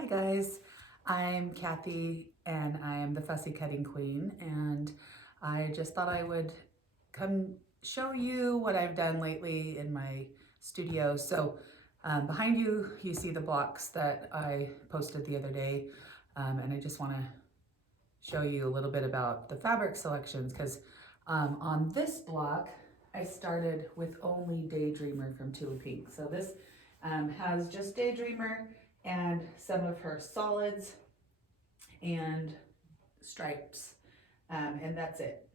Hi guys, I'm Kathy and I am the Fussy Cutting Queen, and I just thought I would come show you what I've done lately in my studio. So behind you, you see the blocks that I posted the other day, and I just want to show you a little bit about the fabric selections because on this block, I started with only Daydreamer from Tula Pink. So this has just Daydreamer and some of her solids and stripes, and that's it.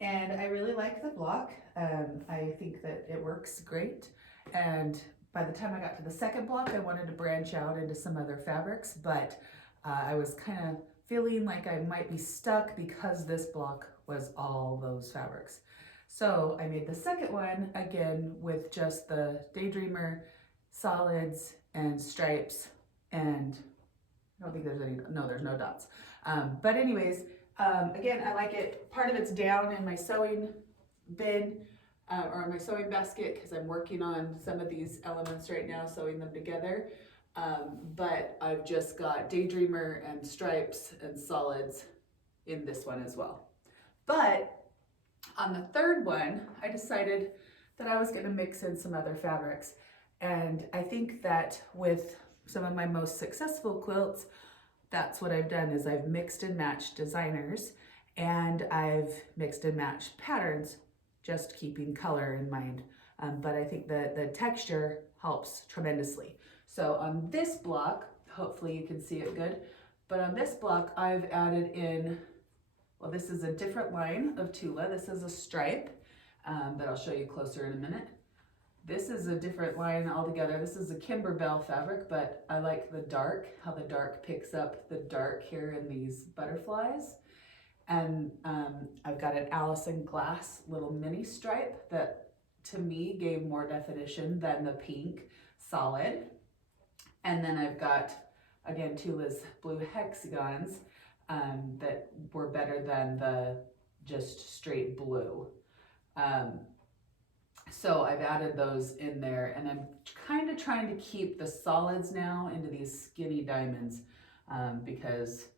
And I really like the block. I think that it works great. And by the time I got to the second block, I wanted to branch out into some other fabrics, but I was kind of feeling like I might be stuck because this block was all those fabrics. So I made the second one again with just the Daydreamer, solids, and stripes, and I don't think there's any, no, there's no dots. But anyways, again, I like it. Part of it's down in my sewing bin or my sewing basket because I'm working on some of these elements right now, sewing them together. But I've just got Daydreamer and stripes and solids in this one as well. But on the third one, I decided that I was going to mix in some other fabrics. And I think that with some of my most successful quilts, that's what I've done is I've mixed and matched designers and I've mixed and matched patterns, just keeping color in mind. But I think the texture helps tremendously. So on this block, hopefully you can see it good, but on this block I've added in, well, this is a different line of Tula. This is a stripe that I'll show you closer in a minute. This is a different line altogether. This is a Kimberbell fabric, but I like the dark, how the dark picks up the dark here in these butterflies. And I've got an Allison Glass little mini stripe that to me gave more definition than the pink solid. And then I've got, again, Tula's blue hexagons that were better than the just straight blue. So I've added those in there, and I'm kind of trying to keep the solids now into these skinny diamonds because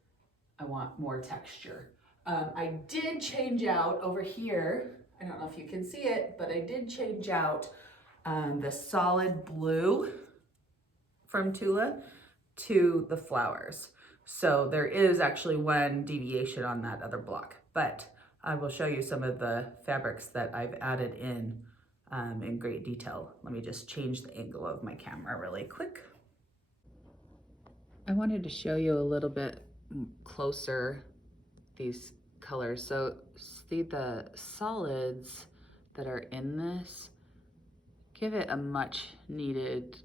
I want more texture. I did change out over here, I don't know if you can see it, but I did change out the solid blue from Tula to the flowers. So there is actually one deviation on that other block, but I will show you some of the fabrics that I've added in great detail. Let me just change the angle of my camera really quick. I wanted to show you a little bit closer these colors. So see the solids that are in this, give it a much needed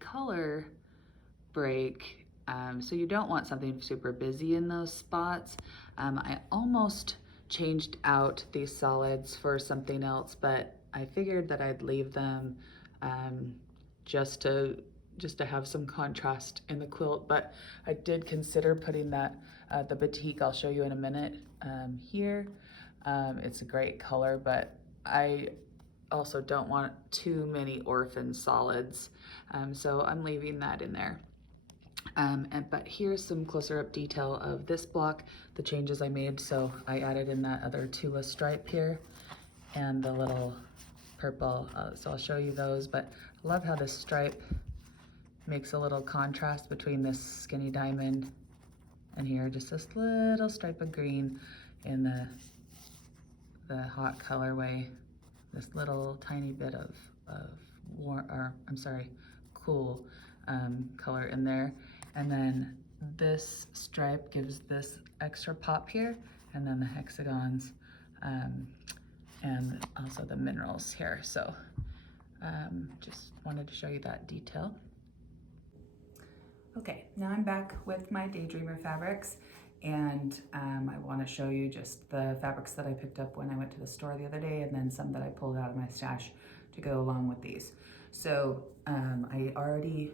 color break. So you don't want something super busy in those spots. I almost changed out these solids for something else, but I figured that I'd leave them just to have some contrast in the quilt. But I did consider putting that the batik, I'll show you in a minute, here. It's a great color, but I also don't want too many orphan solids, so I'm leaving that in there. But here's some closer up detail of this block, the changes I made. So I added in that other Tula stripe here and the little purple. So I'll show you those, but I love how this stripe makes a little contrast between this skinny diamond and here, just this little stripe of green in the hot colorway, this little tiny bit of warm, or I'm sorry, cool color in there. And then this stripe gives this extra pop here, and then the hexagons and also the minerals here. So just wanted to show you that detail. Okay, now I'm back with my Daydreamer fabrics, and I want to show you just the fabrics that I picked up when I went to the store the other day, and then some that I pulled out of my stash to go along with these. So I already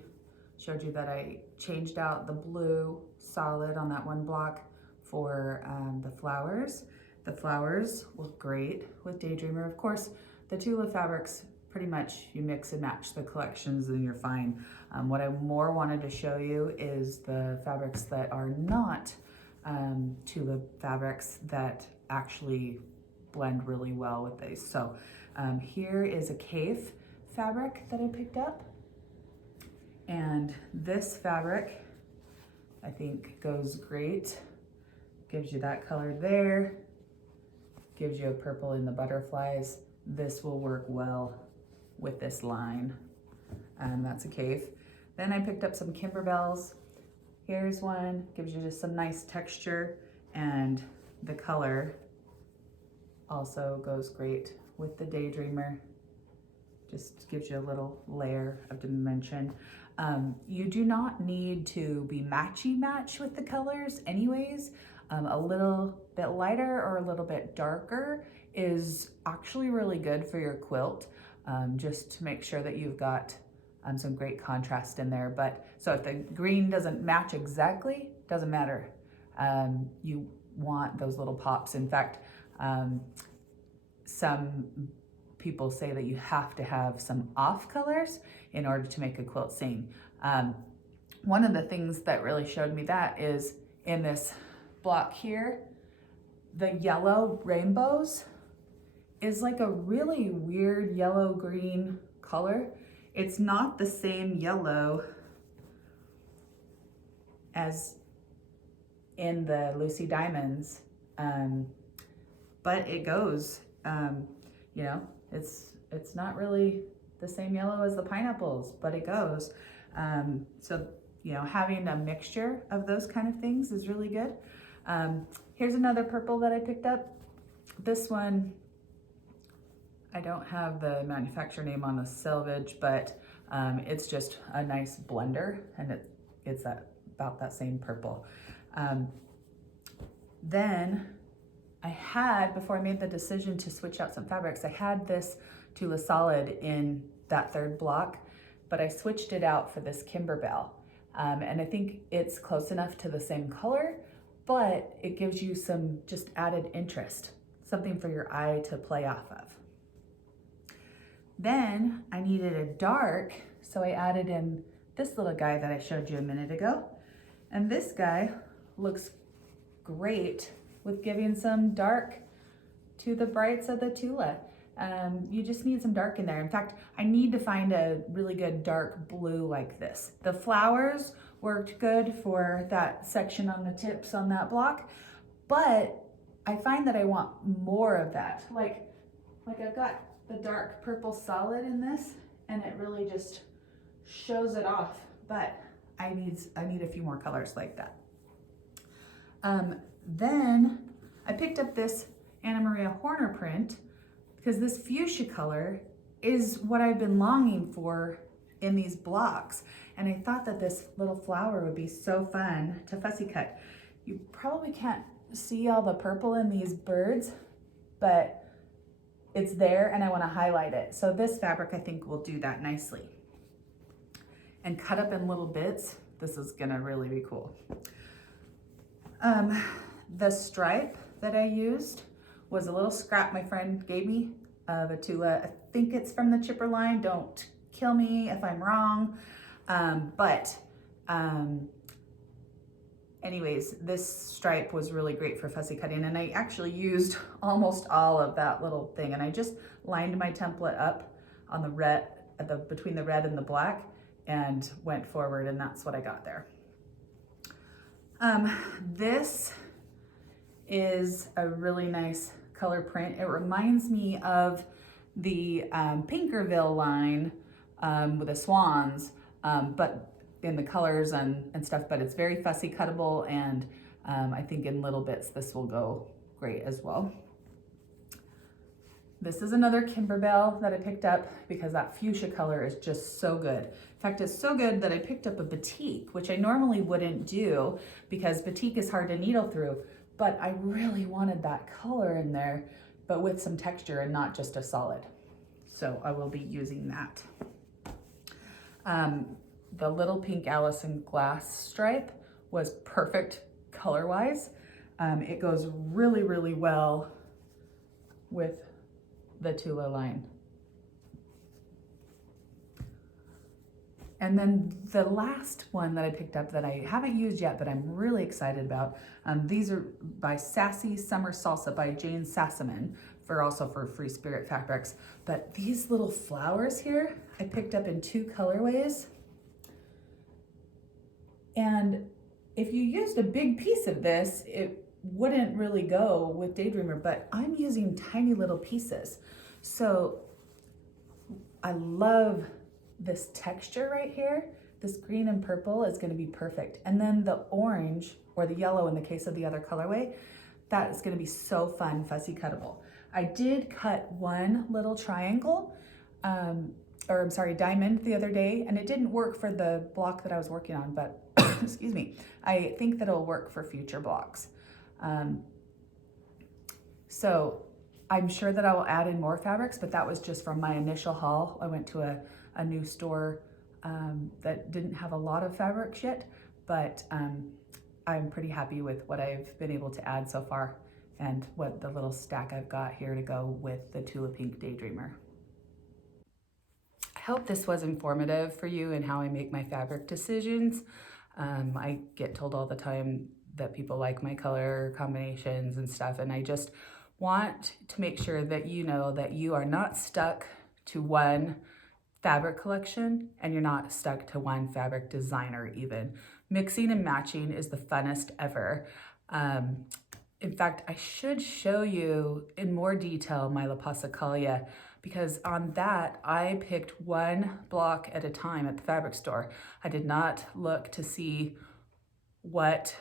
showed you that I changed out the blue solid on that one block for the flowers. The flowers look great with Daydreamer. Of course, the Tula fabrics, pretty much you mix and match the collections and you're fine. What I more wanted to show you is the fabrics that are not Tula fabrics that actually blend really well with these. So here is a Kaffe fabric that I picked up. And this fabric, I think, goes great. Gives you that color there. Gives you a purple in the butterflies. This will work well with this line. And that's a Kaffe. Then I picked up some Kimberbells. Here's one, gives you just some nice texture, and the color also goes great with the Daydreamer. Just gives you a little layer of dimension. You do not need to be matchy-match with the colors anyways. A little bit lighter or a little bit darker is actually really good for your quilt, just to make sure that you've got some great contrast in there. But so if the green doesn't match exactly, doesn't matter. You want those little pops. In fact, some people say that you have to have some off colors in order to make a quilt sing. One of the things that really showed me that is in this block here, the yellow rainbows is like a really weird yellow green color. It's not the same yellow as in the Lucy Diamonds, but it goes, you know, it's not really the same yellow as the pineapples, but it goes. So, you know, having a mixture of those kind of things is really good. Here's another purple that I picked up. This one, I don't have the manufacturer name on the selvage, but it's just a nice blender, and it's about that same purple. Then I had, before I made the decision to switch out some fabrics, I had this Tula Solid in that third block, but I switched it out for this Kimberbell. And I think it's close enough to the same color, but it gives you some just added interest, something for your eye to play off of. Then I needed a dark, so I added in this little guy that I showed you a minute ago. And this guy looks great with giving some dark to the brights of the Tula. You just need some dark in there. In fact, I need to find a really good dark blue like this. The flowers worked good for that section on the tips on that block, but I find that I want more of that. Like I've got the dark purple solid in this, and it really just shows it off, but I need a few more colors like that. Then I picked up this Anna Maria Horner print because this fuchsia color is what I've been longing for in these blocks. And I thought that this little flower would be so fun to fussy cut. You probably can't see all the purple in these birds, but it's there and I want to highlight it. So this fabric I think will do that nicely. And cut up in little bits, this is gonna really be cool. The stripe that I used was a little scrap my friend gave me of a Tula. I think it's from the Chipper line. Don't kill me if I'm wrong. Anyways, this stripe was really great for fussy cutting, and I actually used almost all of that little thing, and I just lined my template up on the red, between the red and the black, and went forward, and that's what I got there. This is a really nice color print. It reminds me of the Pinkerville line with the swans, but in the colors and stuff, but it's very fussy cuttable, and I think in little bits this will go great as well. This is another Kimberbell that I picked up because that fuchsia color is just so good. In fact, it's so good that I picked up a batik, which I normally wouldn't do because batik is hard to needle through, but I really wanted that color in there, but with some texture and not just a solid. So I will be using that. The little pink Allison glass stripe was perfect color-wise. It goes really, really well with the Tula line. And then the last one that I picked up that I haven't used yet, but I'm really excited about, these are by Sassy Summer Salsa by Jane Sassaman, also for Free Spirit Fabrics. But these little flowers here, I picked up in 2 colorways. And if you used a big piece of this, it wouldn't really go with Daydreamer, but I'm using tiny little pieces. So I love this texture right here. This green and purple is gonna be perfect. And then the orange, or the yellow in the case of the other colorway, that is gonna be so fun, fussy cuttable. I did cut one little triangle, or I'm sorry, diamond the other day, and it didn't work for the block that I was working on, but excuse me, I think that it'll work for future blocks. So I'm sure that I will add in more fabrics, but that was just from my initial haul. I went to a new store that didn't have a lot of fabrics yet, but I'm pretty happy with what I've been able to add so far and what the little stack I've got here to go with the Tula Pink Daydreamer. I hope this was informative for you in how I make my fabric decisions. I get told all the time that people like my color combinations and stuff, and I just want to make sure that you know that you are not stuck to one fabric collection and you're not stuck to one fabric designer even. Mixing and matching is the funnest ever. In fact, I should show you in more detail my La Passacaglia, because on that, I picked one block at a time at the fabric store. I did not look to see what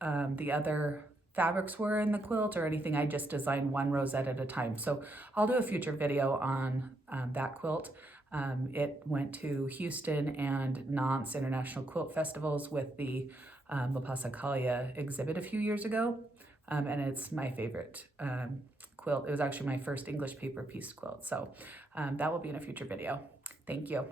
the other fabrics were in the quilt or anything. I just designed one rosette at a time. So I'll do a future video on that quilt. It went to Houston and Nantes International Quilt Festivals with the La Passacaglia exhibit a few years ago. And it's my favorite quilt. It was actually my first English paper piece quilt. So that will be in a future video. Thank you.